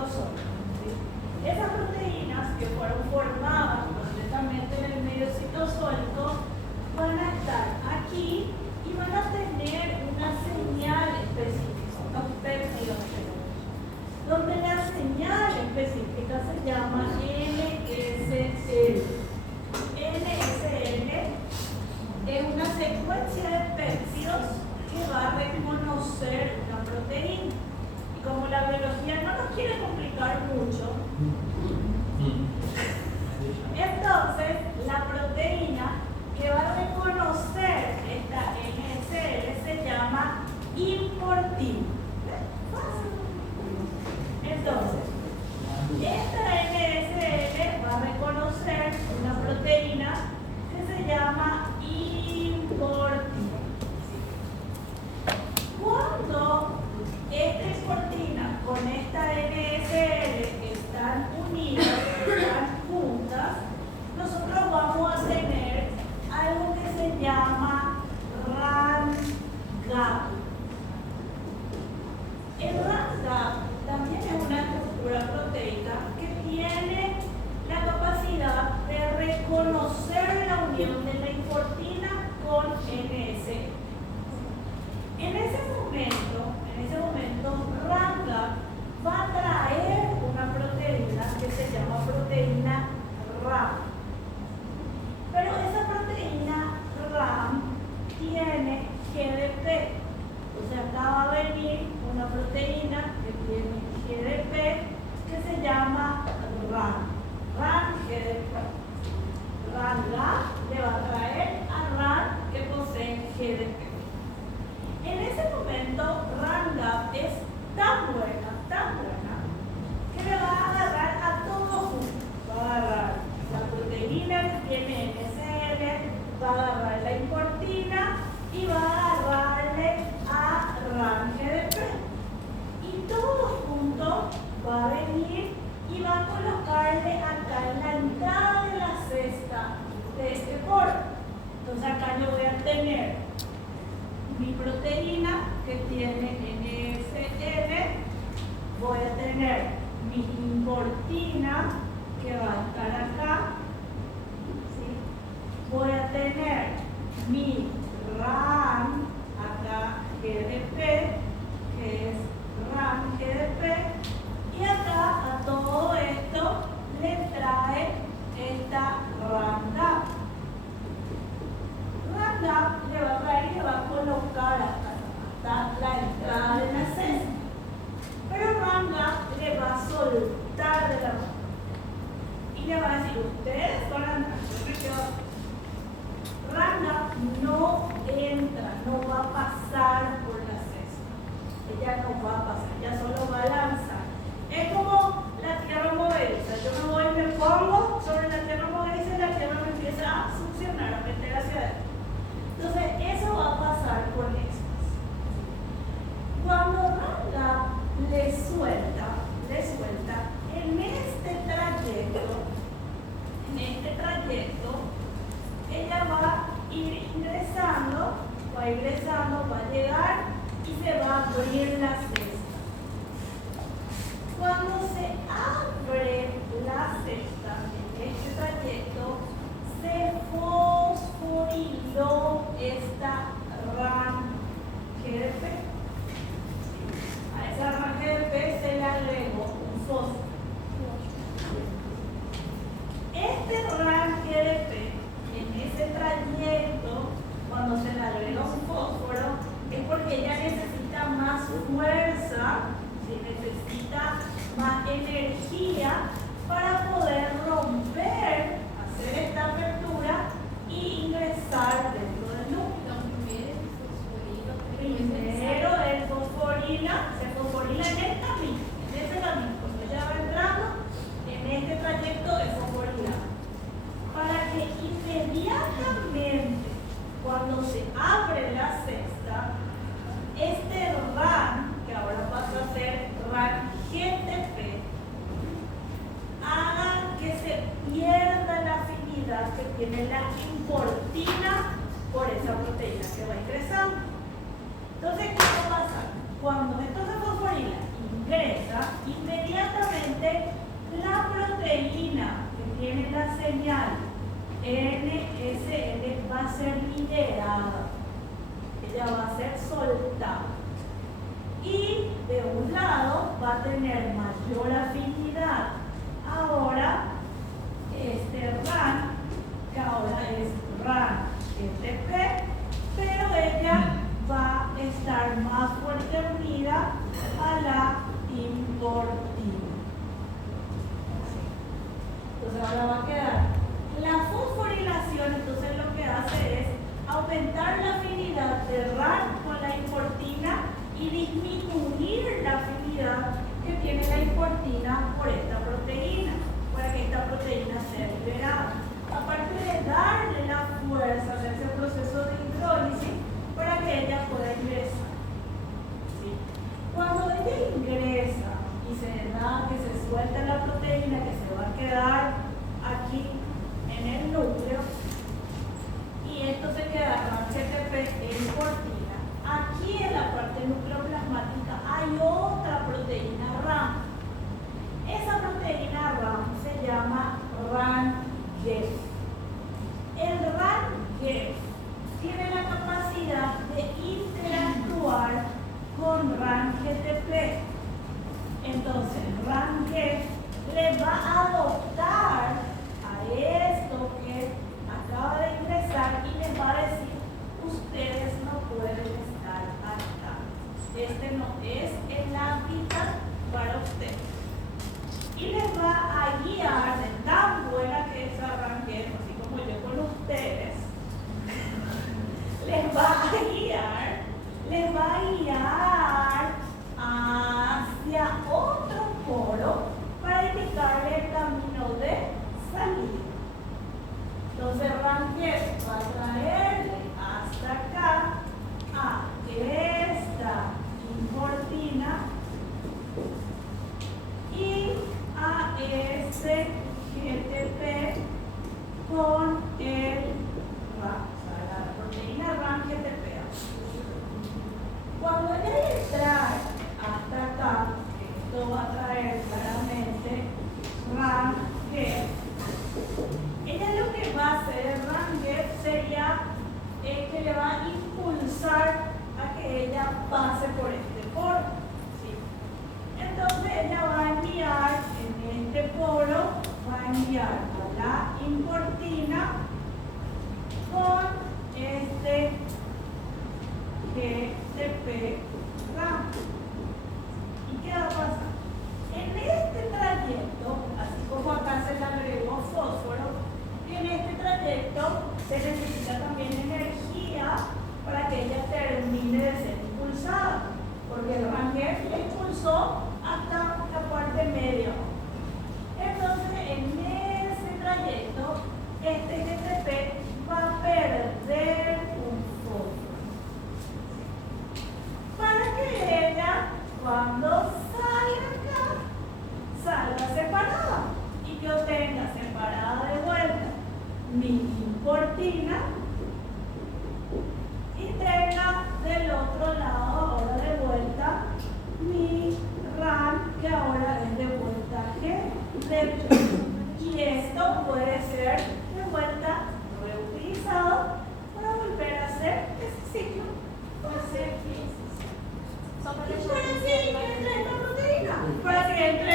citosólico. ¿Sí? Esas proteínas que fueron formadas completamente en el medio citosólico van a estar aquí y van a tener una señal específica, unos péptidos, donde la señal específica se llama NSL. NSL es una secuencia de péptidos que va a reconocer una proteína. Y como la biología no nos quiere complicar mucho, entonces la proteína que va a reconocer esta NSL se llama importina. Entonces, esta NSL va a reconocer una proteína que se llama importina. Cuando esta importina con esta NSL están unidas, están juntas, nosotros vamos a tener algo que se llama RAN-GAP. El RAN-GAP también es una estructura proteica que tiene la capacidad de reconocer la unión de la importina con NSL. En ese momento, RAN-GAP va a traer una proteína que se llama proteína RAM. Pero esa proteína RAM tiene GDP. O sea, acá va a venir una proteína que tiene GDP que se llama RAN-GDP. RAN-GAP le va a traer a RAN que posee GDP. En ese momento, RAN-GAP es tan buena, que le va a agarrar a todo junto. Va a agarrar la proteína que tiene NSL, va a agarrar la importina y va a agarrarle a RAN-GDP. Y todo junto va a venir y va a colocarle acá en la entrada de la cesta de este poro. Entonces acá yo voy a tener mi proteína que tiene NSL, voy a tener mi importina que va a estar acá, ¿sí? Voy a tener mi RAN acá GDP, que es RAN-GDP, y acá a todo esto le trae esta RAN-GAP. RAN-GAP le va a traer y le va a colocar hasta la entrada de la cesta. Pero RAN-GAP le va a soltar de la mano y le va a decir, ustedes van a entrar, yo me quedo aquí. RAN-GAP no entra, no va a pasar por la cesta. Ella no va a pasar, ella solo va a lanzar. Es como la tierra movediza. Yo me voy y me pongo sobre la tierra movediza y la tierra me empieza a succionar, a meter hacia adentro. Entonces, eso va a pasar por estas. Cuando RAN-GAP le suelta, en este trayecto, ella va a ir ingresando, va a llegar y se va a abrir la cesta. Cuando se abre la cesta en este trayecto, se fosforiló esta RAN-GDP. A esa RAN-GDP se le agregó un fósforo. Este RAN-GDP, en ese trayecto, cuando se le agrega un fósforo, es porque ella necesita más fuerza, ¿sí? Necesita más energía para poder romper, hacer esta apertura y ingresar dentro del núcleo. Primero el fosforila, se fosforila en el camino, en ese camino. Cuando ella va entrando, en este trayecto es fosforila. Para que inmediatamente, cuando se abre la cesta, este RAN, que ahora pasa a ser RAN-GDP, haga que se pierda la afinidad que tiene la importina por esa proteína que va ingresando. Entonces, ¿qué va a pasar? Cuando esto se fosforila ingresa, inmediatamente proteína que tiene la señal NSL va a ser liberada, ella va a ser soltada. Y de un lado va a tener mayor afinidad. Ahora, este RAN, que ahora es RAN GTP, pero ella va a estar más fuerte unida a la importina. Entonces ahora va a quedar la fosforilación, entonces lo que hace es aumentar la afinidad de RAN con la importina y disminuir la afinidad que tiene la importina por esta proteína, para que esta proteína sea liberada. Aparte de darle la fuerza de ese proceso de hidrólisis para que ella pueda ingresar. ¿Sí? Cuando ella ingresa y se da que se suelta la proteína que se va a quedar aquí en el núcleo, y esto se queda RAN-GTP en importina. Aquí en la parte nucleoplasmática hay otra proteína RAM. Esa proteína RAM se llama RAN-GEF. El RAN-GEF tiene la capacidad de interactuar con RAN-GTP. Entonces, RAN-GEF le va a adoptar a esto que acaba de ingresar y les va a decir: ustedes no pueden estar acá. Este no es el hábitat para ustedes. Y les va a guiar, de tan buena que es RAN-GEF, así como yo con ustedes, les va a guiar hacia otro polo para indicarle el camino de salida. Entonces RAN-GEF va a traerle hasta acá a esta importina y a este GTP con el RAN, o sea, la proteína RAN-GTP. Cuando ella entra hasta acá, esto va a traer claramente RAN-GEF. Ella lo que va a hacer, RAN-GEF, sería que le va a impulsar a que ella pase por este polo. ¿Sí? Entonces ella va a enviar en este polo, va a enviar a la importina con este GTP RAM. ¿Y qué va a pasar? En este trayecto, así como acá se le agregó fósforo, en este trayecto se necesita también energía para que ella termine de ser impulsada, porque el RAN-GEF le impulsó hasta la parte media. Entonces, en ese trayecto, este GTP va a perder un fósforo. Para que ella, cuando salga separada y que obtenga separada de vuelta mi importina y tenga del otro lado ahora de vuelta mi RAN, que ahora es de vuelta G. Y esto puede ser de vuelta reutilizado para volver a hacer ese ciclo. Para que entre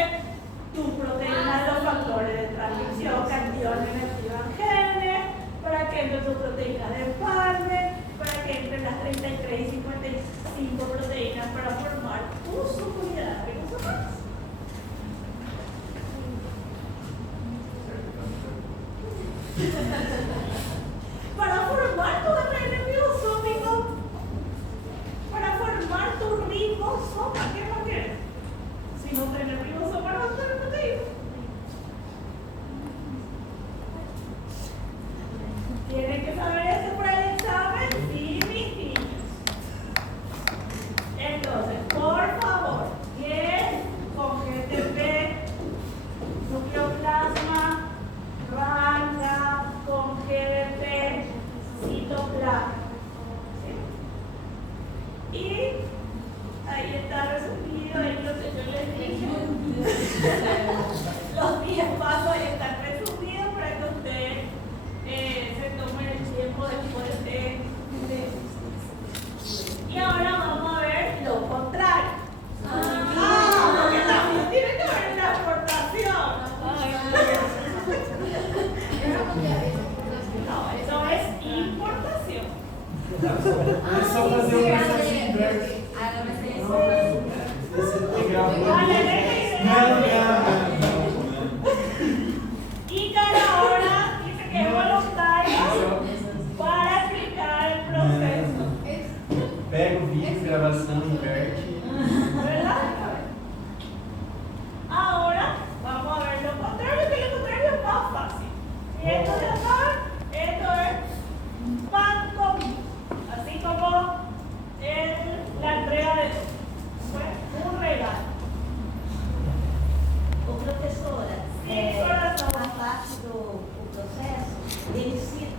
tu proteína de los factores de transcripción que activan y inactivan genes, para que entre tu proteína de Palmer, para que entre las 33 y 55 proteínas para formar tu subunidad ribosomales. Para formar tu ARN ribosómico, para formar tu ribosoma. ¿Qué más quieres? Si no tienes ribosoma, no tienes proteína. Tienen que saber eso para el examen, sí, mis niños. Entonces, por favor, 10 con GTP, nucleoplasma, RAN-GAP con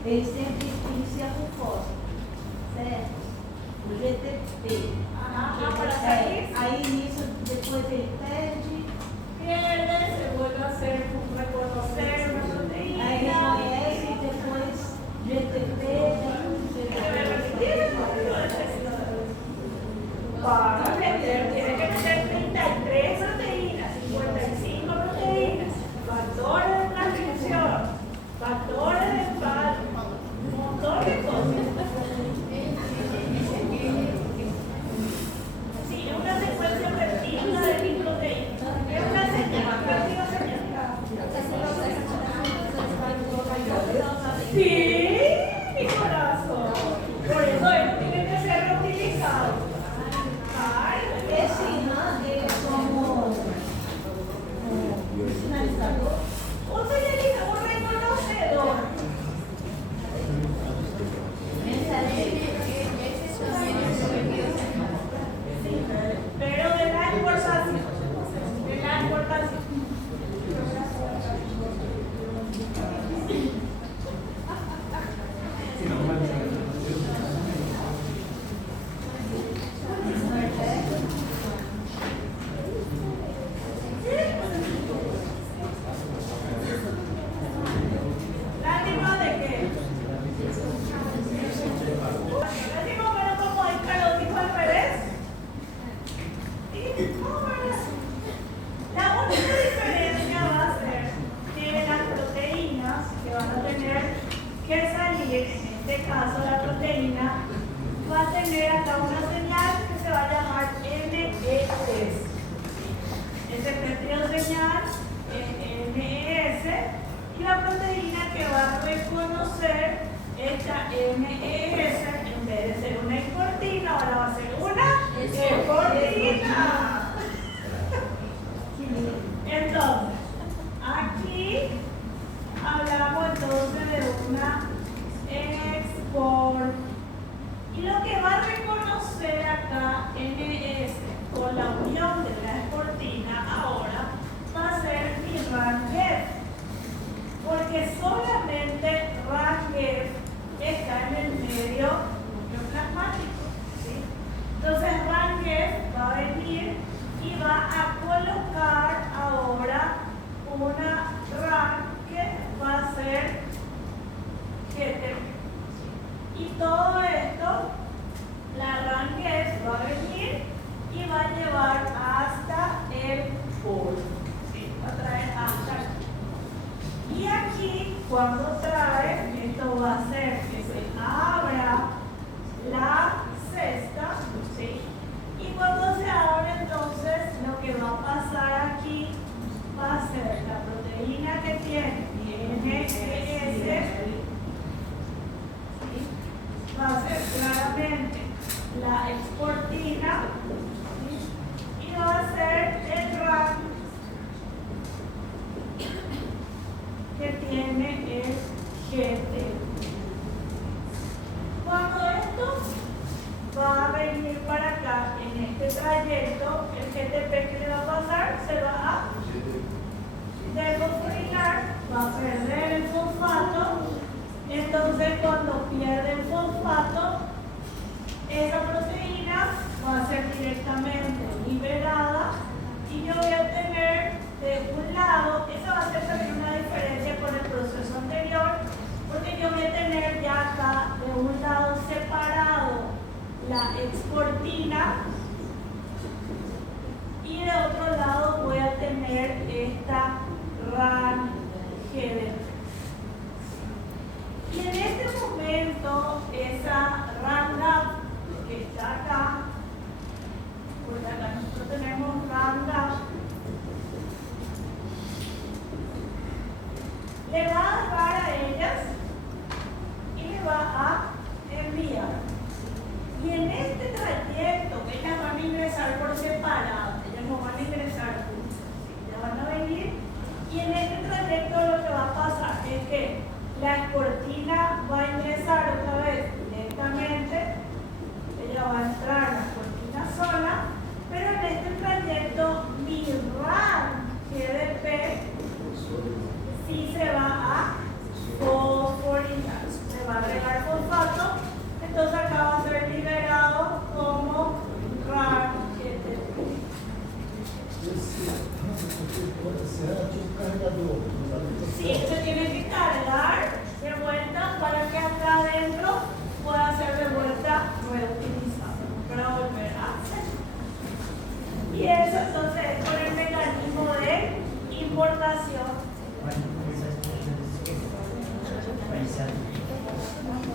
Centrícia rugosa, certo? O GTP. Para salir. Aí nisso, depois ele perde. Pierde, se vuelve a hacer reconocer una proteína. Aí reconhece e depois GTP. Para meter, tiene que meter 33 proteínas, 55 proteínas, factores de transcripción, factores de empate, un montón de cosas. Sí, es una secuencia peptídica de proteínas. Es una señal, péptida señal. Sí, mi corazón. Por eso esto tiene que ser reutilizado. Esse imã, ele é como sinalizador. Un señalista, un reconocedor. Sí, pero de la importancia. De la importancia. ¿Lágrima de qué? Lágrima, pero como lo dijo al revés. ¿Sí? La única diferencia va a ser que las proteínas que van a tener que salir, en este caso la proteína, va a tener acá una señal que se va a llamar MES. Ese péptido señal es MES y la proteína que va a reconocer esta MES, en vez de ser una exportina, ahora va a ser una exportina. Entonces, aquí hablamos entonces de una export. Y lo que va a reconocer acá NS con la unión de la exportina ahora va a ser mi RANGEF. Porque solamente RANGEF está en el medio nucleoplasmático. ¿Sí? Entonces RANGEF va a venir y va a colocar ahora una RAN que va a ser GTP. Y todo esto, la RANGEF va a venir y va a llevar hasta el polo. ¿Sí? Va a traer hasta aquí. Y aquí, cuando trae, esto va a hacer que se abra la cesta. ¿Sí? Y cuando se abre, entonces, lo que va a pasar aquí va a ser la proteína que tiene NS, va a ser claramente la exportina, ¿sí? Y va a ser el RAN que tiene el GT. Cuando esto va a venir para acá en este trayecto, el GTP que le va a pasar se va a desfosforilar, va a perder el fosfato. Entonces, cuando pierde el fosfato, esa proteína va a ser directamente liberada y yo voy a tener de un lado, esa va a ser también una diferencia con el proceso anterior, porque yo voy a tener ya acá de un lado separado la exportina y de otro lado voy a tener esta RAN GDP. Y en este momento, esa RANGAP que está acá, porque acá nosotros tenemos RANGAP, le va a dar a ellas y le va a enviar. Y en este trayecto, ellas van a ingresar por separado, ellas no van a ingresar juntas, ellas van a venir. Y en este trayecto lo que va a pasar es que la exportina va a ingresar otra vez directamente, ella va a entrar a la exportina sola, pero en este trayecto mi RAN GDP sí se va a fosforilar, se Sí, se tiene que cargar de vuelta para que acá adentro pueda ser de vuelta reutilizado para volver a hacer. Y eso entonces es por el mecanismo de importación.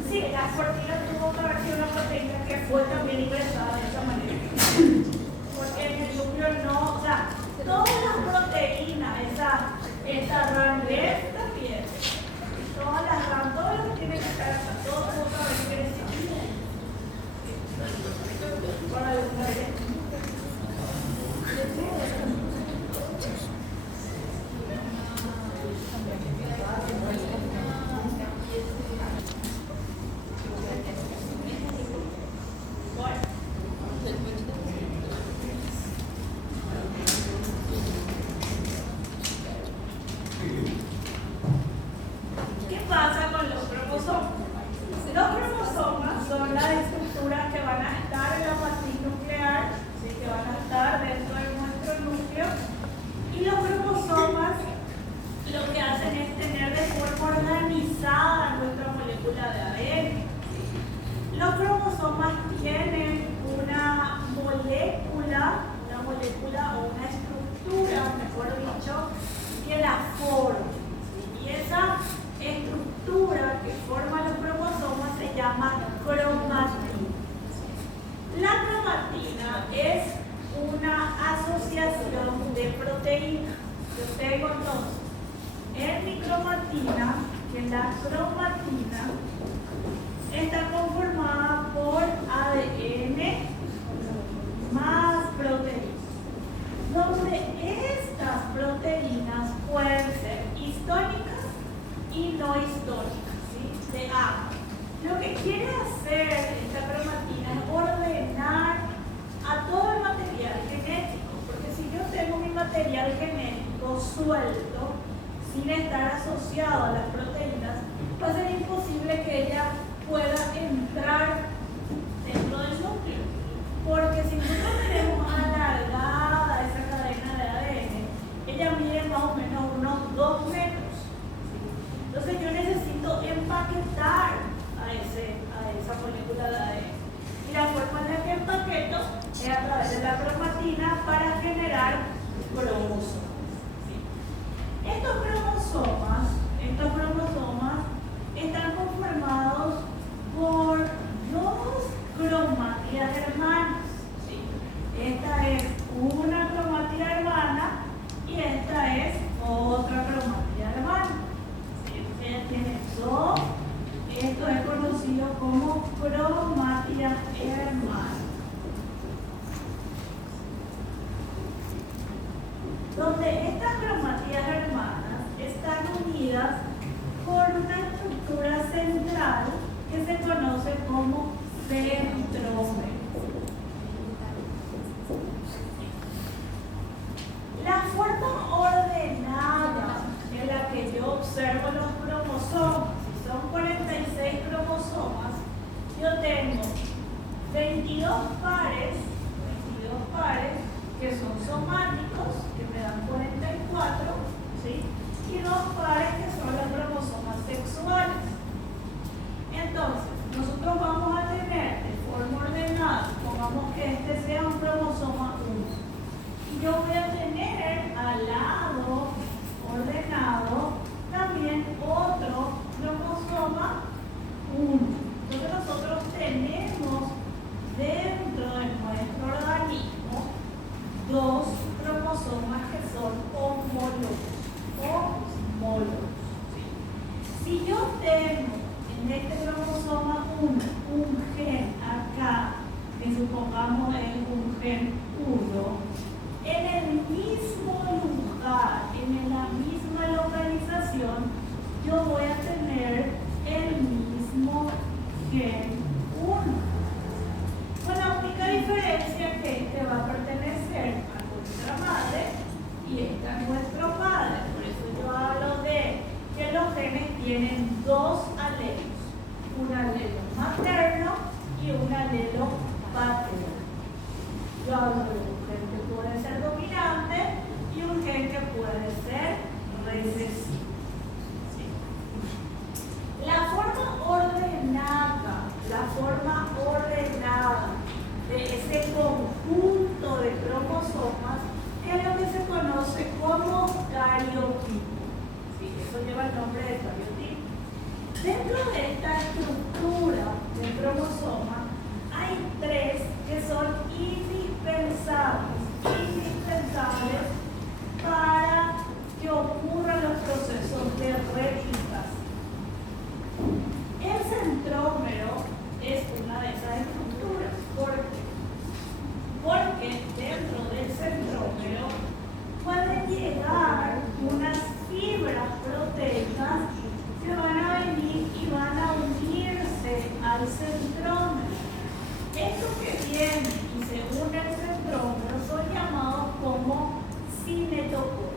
Sí, las cortinas tuvo que haber sido una proteína que fue también ingresada de esa manera. Porque en el núcleo no, o sea, todas las proteínas, esa RANDES también, todas las RAM, todo lo que tiene que estar acá, todo tuvo que haber ingresado. Para ¿qué pasa con los cromosomas? Los cromosomas son las estructuras que van a estar en la matriz nuclear, ¿sí? Que van a estar dentro de nuestro núcleo. Y los cromosomas lo que hacen es tener de forma organizada nuestra molécula de ADN. Los cromosomas tienen una molécula o una estructura, mejor dicho, que la forma. Y esa estructura que forma los cromosomas se llama cromatina. La cromatina es una asociación de proteínas. Yo tengo entonces en mi cromatina, que la cromatina está conformada por ADN más proteínas, donde estas proteínas pueden ser histónicas y no histónicas, ¿sí? De A. Lo que quiere hacer esta cromatina es ordenar a todo el material genético, porque si yo tengo mi material genético suelto, sin estar asociado a las proteínas, va a ser imposible que ella pueda entrar dentro del núcleo. Porque si nosotros tenemos alargada esa cadena de ADN, ella mide más o menos unos 2 metros. Entonces yo necesito empaquetar a esa molécula de ADN. Y la forma en la que empaqueto es a través de la cromatina para generar cromosomas. Estos cromosomas están conformados por 2 cromátidas hermanas. ¿Sí? Esta es una cromátida hermana y esta es otra cromátida hermana. ¿Sí? Ella tiene 2. Esto es conocido como cromátidas hermanas. Donde estas cromátidas hermanas están unidas por una estructura central que se conoce como centrómero. La forma ordenada en la que yo observo los cromosomas, si son 46 cromosomas, yo tengo 22 pares que son somáticos, que me dan 44, ¿sí? Y 2 pares que son los cromosomas sexuales. Entonces, nosotros vamos a tener de forma ordenada, pongamos que este sea un cromosoma 1. Y yo voy a tener al lado ordenado también otro cromosoma 1. Entonces nosotros tenemos dentro de nuestro organismo 2 cromosomas que son homólogos. Si yo tengo en este cromosoma 1 un gen acá, que supongamos es un gen 1, en el mismo lugar, en la misma localización, yo voy a tener el mismo gen 1. Con la única diferencia que este va a pertenecer a nuestra madre y este a nuestro padre. Por eso yo hablo de que los genes tienen 2 alelos, un alelo materno y un alelo paterno. Yo hablo de un gen que puede ser dominante y un gen que puede el nombre de cariotipo. Dentro de esta estructura del cromosoma hay tres que son indispensables para que ocurran los procesos de replicación. El centrómero es una de esas estructuras. ¿Por qué? Porque dentro del centrómero pueden llegar unas fibras proteicas que van a venir y van a unirse al centrómero. Estos que vienen y se unen al centrómero son llamados como cinetocoros.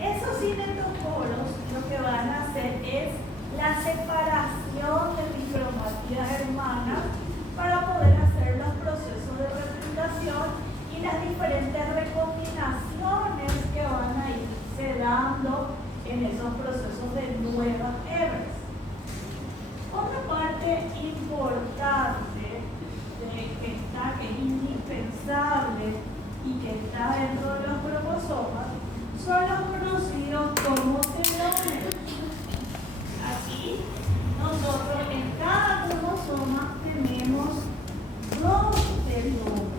Esos cinetocoros lo que van a hacer es la separación de mis cromatías hermanas para poder hacer los procesos de replicación y las diferentes recombinaciones que van a irse dando en esos procesos de nuevas hebras. Otra parte importante que es indispensable y que está dentro de los cromosomas son los conocidos como telómeros. Aquí nosotros en cada cromosoma tenemos dos telómeros.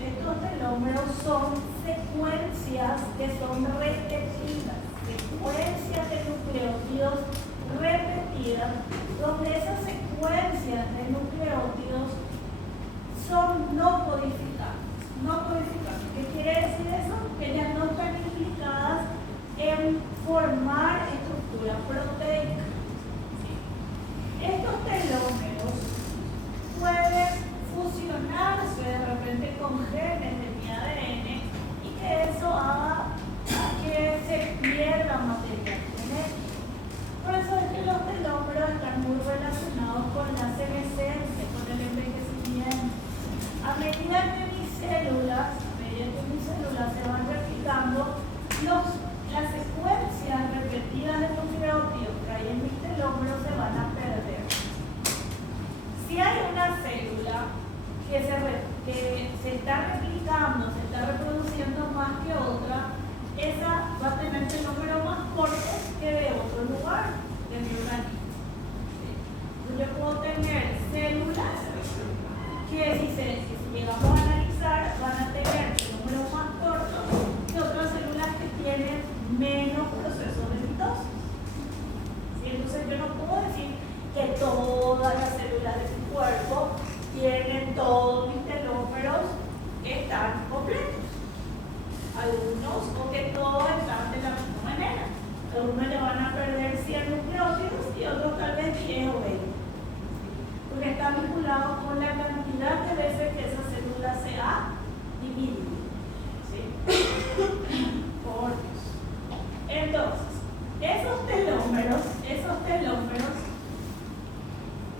Estos telómeros son secuencias que son repetidas, secuencias de nucleótidos repetidas, donde esas secuencias de nucleótidos son no codificadas. ¿Qué quiere decir eso? Que ellas no están implicadas en formar estructura proteica. Estos telómeros pueden fusionarse de repente con genes de mi ADN y que eso haga que se pierda material genético. Por eso es que los telómeros están muy relacionados con la senescencia, con el envejecimiento. A medida que mis células se van replicando, las secuencias repetidas de nucleótidos que hay en mis telómeros se van a perder. Si hay una célula que se está replicando, se está reproduciendo más que otra, esa va a tener telómero más corto que de otro lugar de mi organismo. Yo puedo tener células que si llegamos a analizar van a tener telómeros más cortos que otras células que tienen menos procesos de mitosis. ¿Sí? Entonces yo no puedo decir que todas las células de mi cuerpo tienen todos mis telómeros que están completos. Algunos o que todos están de la misma manera. Algunos le van a perder 100 nucleótidos y otros tal vez 10 o 20. Porque está vinculado con la cantidad de veces que esa célula se ha dividido. ¿Sí? Por Dios. Entonces, esos telómeros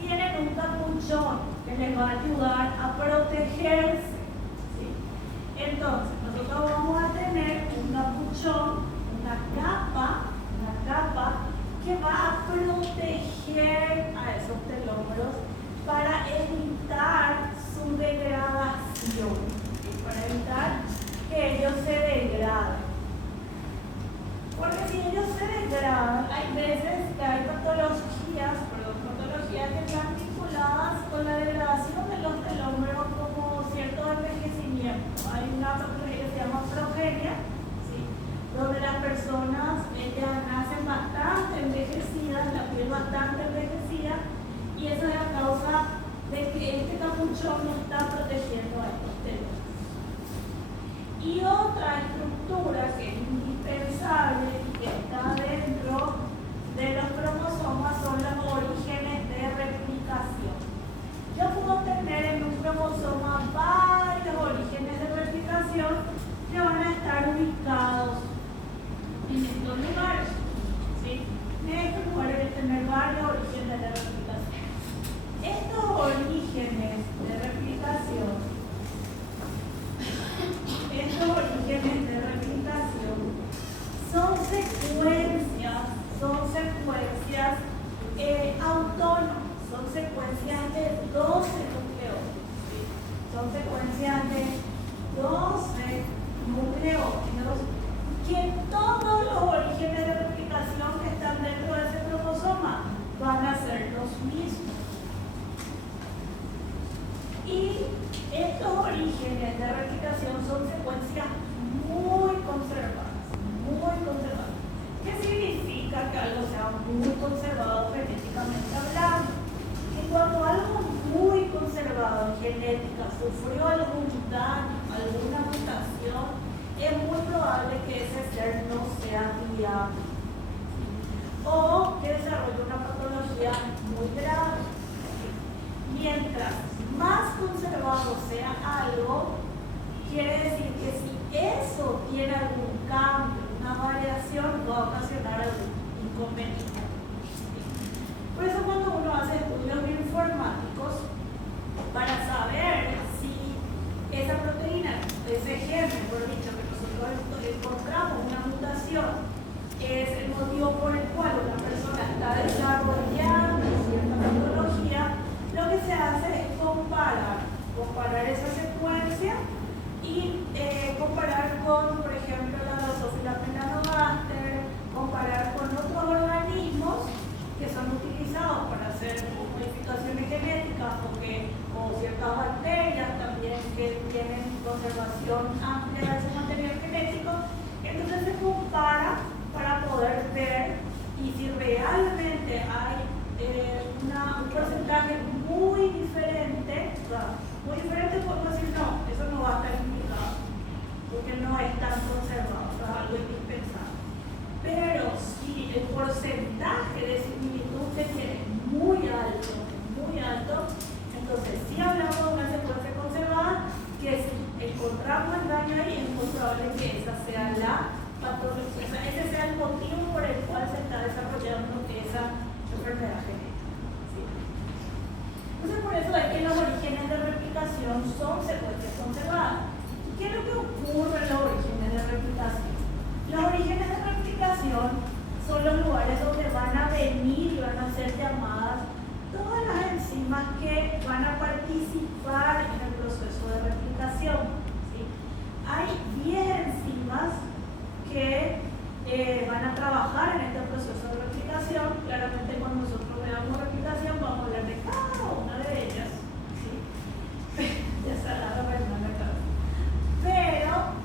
tienen un capuchón que les va a ayudar a protegerse. ¿Sí? Entonces, nosotros vamos a tener un capuchón, una capa que va a proteger a esos telómeros para evitar su degradación, ¿sí? Para evitar que ellos se degraden. Porque si ellos se degradan, hay veces que hay patologías que están vinculadas con la degradación de los telómeros como cierto envejecimiento. Hay una patología que se llama progenia, ¿sí? Donde las personas ellas nacen bastante envejecidas, la piel bastante envejecida, y eso es a causa de que este capuchón no está protegiendo a estos telómeros. Y otra estructura que es indispensable y que está dentro de los cromosomas son los orígenes de replicación. Yo puedo tener en un cromosoma varios orígenes de replicación que van a estar ubicados en estos lugares. ¿Sí? En estos lugares voy a tener varios orígenes de replicación. Estos orígenes de replicación Estos orígenes de replicación son secuencias muy conservadas, muy conservadas. ¿Qué significa que algo sea muy conservado genéticamente hablando? Que cuando algo muy conservado en genética sufrió algún daño, alguna mutación, es muy probable que ese ser no sea viable o que desarrolle una patología muy grave. Mientras más conservado sea algo, quiere decir que si eso tiene algún cambio, una variación, va a ocasionar algún inconveniente. Por eso cuando uno hace estudios bioinformáticos, para saber si esa proteína, ese gen, mejor dicho, que nosotros encontramos una mutación, es el motivo por el cual una persona está desarrollando cierta patología, lo que se hace es comparar esa secuencia y comparar con, por ejemplo, la Drosophila melanogaster, comparar con otros organismos que son utilizados para hacer modificaciones genéticas o ciertas bacterias también que tienen conservación amplia de ese material genético. Entonces se compara para poder ver y si realmente hay un porcentaje muy diferente, podemos decir no, eso no va a estar implicado porque no es tan conservado, es algo indispensable. Pero si el porcentaje de similitud se tiene muy alto, entonces si hablamos de una secuencia conservada, que si encontramos el daño ahí, es muy probable que esa sea la patología, ese sea el motivo por el cual se está desarrollando esa enfermedad genética. ¿Sí? Entonces por eso es que los orígenes de replicación son secuencias conservadas. ¿Qué es lo que ocurre en los orígenes de replicación? Los orígenes de replicación son los lugares donde van a venir y van a ser llamadas todas las enzimas que van a participar en el proceso de replicación. ¿Sí? Hay 10 enzimas que van a trabajar en este proceso de replicación. Claramente cuando nosotros veamos replicación vamos a hablar de cada una de ellas. ¿Sí? Ya está la verdad en la cabeza. Pero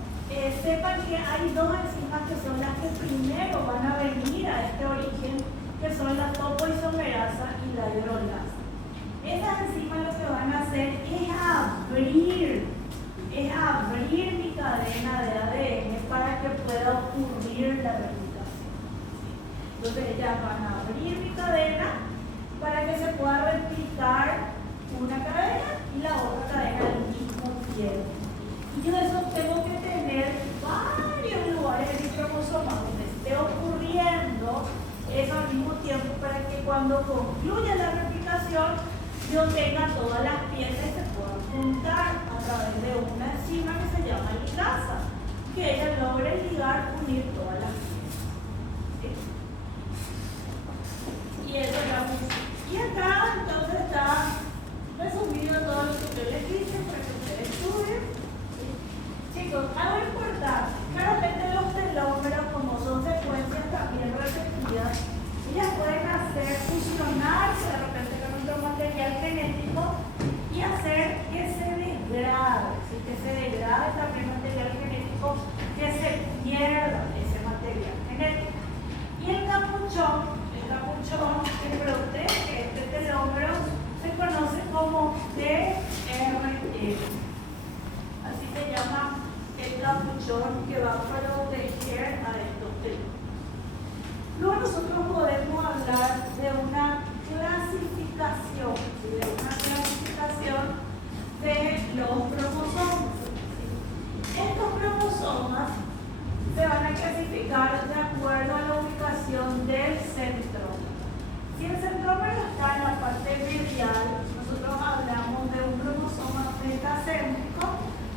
sepan que hay 2 enzimas que son las que primero van a venir a este origen, que son la topoisomerasa y la hidrolasa. Esas enzimas lo que van a hacer es abrir mi cadena de ADN para que pueda ocurrir la replicación. Entonces ellas van a abrir mi cadena para que se pueda replicar una cadena y la otra cadena al mismo tiempo. Y yo eso tengo que tener varios lugares en mi cromosoma donde esté ocurriendo eso al mismo tiempo para que cuando concluya la replicación yo tenga todas las piezas que se puedan juntar a través de una enzima que se llama ligasa, que ella logre ligar, unir todas las piezas. ¿Sí? Y eso ya funciona. Y acá entonces está resumido todo lo que yo les dije para que ustedes estudien. ¿Sí? Chicos, algo importante, claramente los telómeros, como son secuencias también repetidas, ellas pueden hacer fusionarse de repente con otro material genético y hacer que se degrade, ¿sí? Que se degrade también material genético, que se pierda ese material genético. Y el capuchón que protege este telómero se conoce como DRL. Así se llama el capuchón que va a proteger a estos telómeros. Luego nosotros podemos hablar de una clasificación, ¿sí? De los cromosomas. Estos cromosomas se van a clasificar de acuerdo a la ubicación del centrómero. Si el centrómero está en la parte medial, nosotros hablamos de un cromosoma metacéntrico,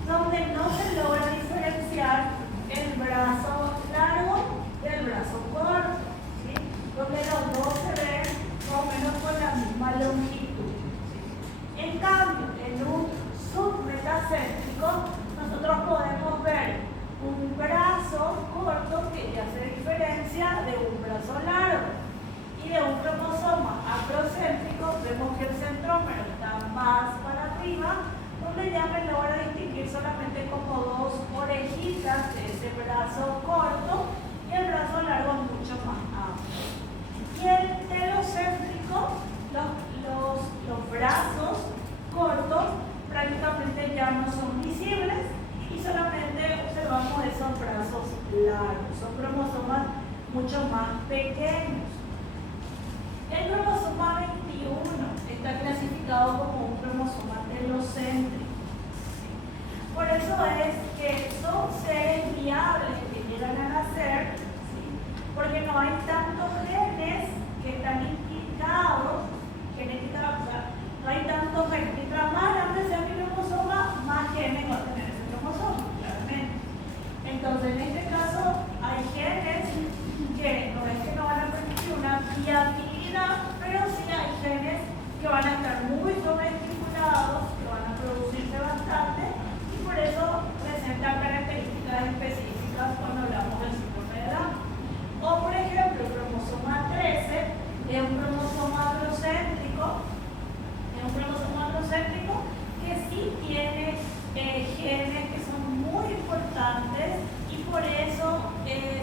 donde no se logra diferenciar el brazo largo del brazo corto, ¿sí? Donde los dos se ven más o menos con la misma longitud. ¿Sí? En cambio, en un submetacéntrico, nosotros podemos ver un brazo corto que ya se diferencia de un brazo largo. Y de un cromosoma acrocéntrico vemos que el centrómero está más para arriba, por donde ya me logra distinguir solamente como dos orejitas de ese brazo corto y el brazo largo mucho más amplio. Y el telocéntrico, los brazos cortos prácticamente ya no son visibles y solamente observamos esos brazos largos. Son cromosomas mucho más pequeños. El cromosoma 21 está clasificado como un cromosoma telocéntrico. Por eso es que son seres viables que llegan a nacer, ¿sí? Porque no hay tantos genes que están implicados, no hay tantos genes. Mientras más grande sea mi cromosoma, más genes va a tener ese cromosoma, claramente. Entonces, en este caso, hay genes que no es que no van a permitir una viabilidad, pero sí hay genes que van a estar muy sobreestimulados, que van a producirse bastante y por eso presentan características específicas cuando hablamos del síndrome de Down. O por ejemplo, el cromosoma 13 es un cromosoma androcéntrico que sí tiene genes que son muy importantes y por eso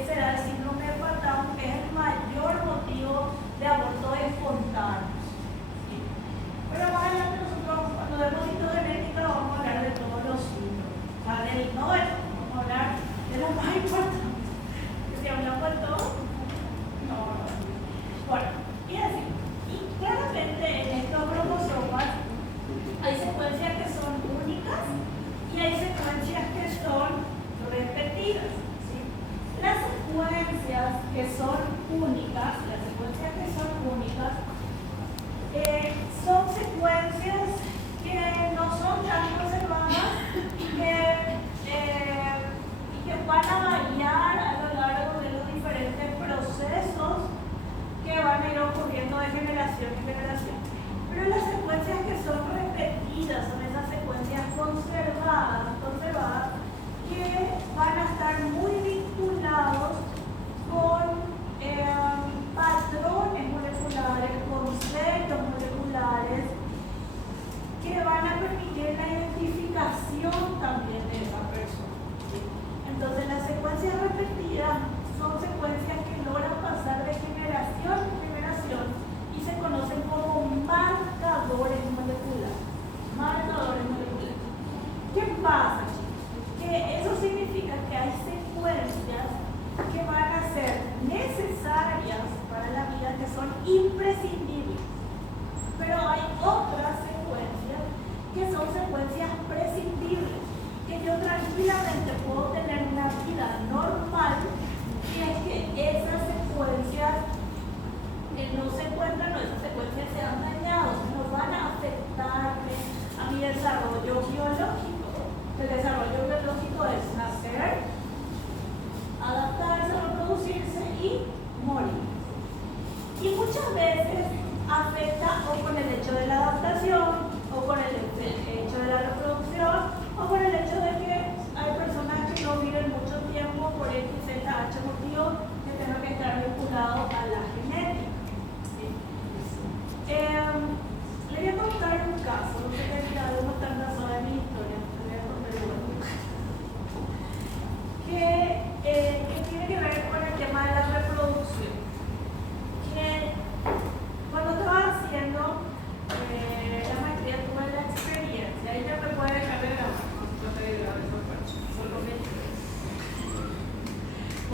se da el síndrome de Down, que es el mayor motivo de aborto espontáneo. ¿Sí? Pero más adelante nosotros cuando vemos citogenética vamos a hablar de todos los síndromes. No, vamos a hablar de los más importantes. Si hablamos de todo, no. Bueno, y así. Y claramente en estos cromosomas hay secuencias que son únicas y hay secuencias que son repetidas. ¿Sí? Las secuencias que son únicas, son secuencias que no son tan conservadas y que van a variar a lo largo de los diferentes procesos que van a ir ocurriendo de generación en generación. Pero las secuencias que son repetidas son esas secuencias conservadas que van a estar muy vinculados con patrones moleculares, con sellos moleculares que van a permitir la identificación también de esa persona. ¿Sí? Entonces las secuencias repetidas son secuencias que logran pasar de generación en generación y se conocen como marcadores moleculares. ¿Qué pasa, chicos? Que eso significa que hay secuencias que van a ser necesarias para la vida, que son imprescindibles. Pero hay otras secuencias que son secuencias prescindibles, que yo tranquilamente puedo tener una vida normal y es que esas secuencias no se encuentran o esas secuencias se han dañado, no van a afectarme a mi desarrollo biológico. El desarrollo biológico